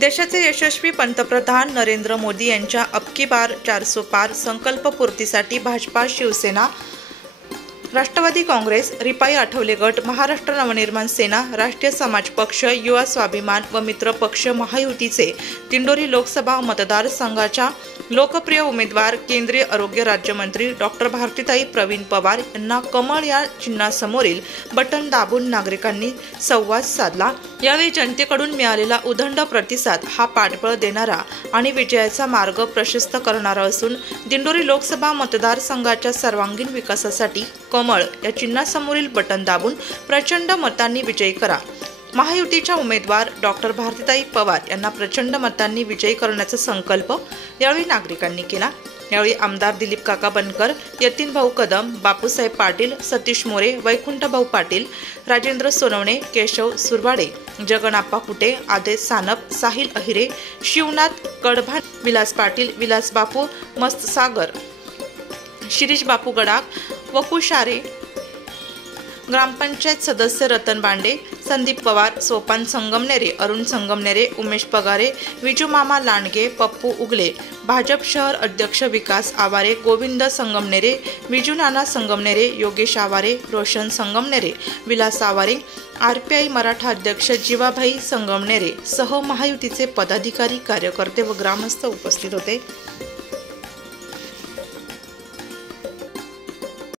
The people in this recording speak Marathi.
देशाचे यशस्वी पंतप्रधान नरेंद्र मोदी यांच्या अब की बार 400 पार संकल्पपूर्तीसाठी भाजपा, शिवसेना, राष्ट्रवादी काँग्रेस, रिपाई आठवले गट, महाराष्ट्र नवनिर्माण सेना, राष्ट्रीय समाज पक्ष, युवा स्वाभिमान व मित्र पक्ष महायुतीचे दिंडोरी लोकसभा मतदारसंघाच्या लोकप्रिय उमेदवार केंद्रीय आरोग्य राज्यमंत्री डॉक्टर भारतीताई प्रवीण पवार यांना कमळ या चिन्हासमोरील बटन दाबून नागरिकांनी संवाद साधला। यावेळी जनतेकडून मिळालेला उदंड प्रतिसाद हा पाठबळ देणारा आणि विजयाचा मार्ग प्रशस्त करणारा असून दिंडोरी लोकसभा मतदारसंघाच्या सर्वांगीण विकासासाठी कमळ या चिन्हासमोरील बटन दाबून प्रचंड मतांनी विजयी करा। महायुतीच्या उमेदवार डॉक्टर भारतीताई पवार यांना प्रचंड मतांनी विजयी करण्याचा संकल्प यावेळी नागरिकांनी केला। यावेळी आमदार दिलीप काका बनकर, यतीन भाऊ कदम, बापूसाहेब पाटील, सतीश मोरे, वैकुंठ भाऊ पाटील, राजेंद्र सोनवणे, केशव सुरवाडे, जगन्नाप्पा कुटे, आदेश सानप, साहिल अहिरे, शिवनाथ गडभान, विलास पाटील, विलास बापू मस्तसागर, शिरीष बापू गडाख, वकू शारे, ग्रामपंचायत सदस्य रतन बांडे, संदीप पवार, सोपान संगमनेरे, अरुण संगमनेरे, उमेश पगारे, विजू मामा लांडगे, पप्पू उगले, भाजप शहर अध्यक्ष विकास आवारे, गोविंद संगमनेरे, विजू नाना संगमनेरे, योगेश आवारे, रोशन संगमनेरे, विलास आवारे, RPI मराठा अध्यक्ष जीवाभाई संगमनेरे सह महायुतीचे पदाधिकारी, कार्यकर्ते व ग्रामस्थ उपस्थित होते।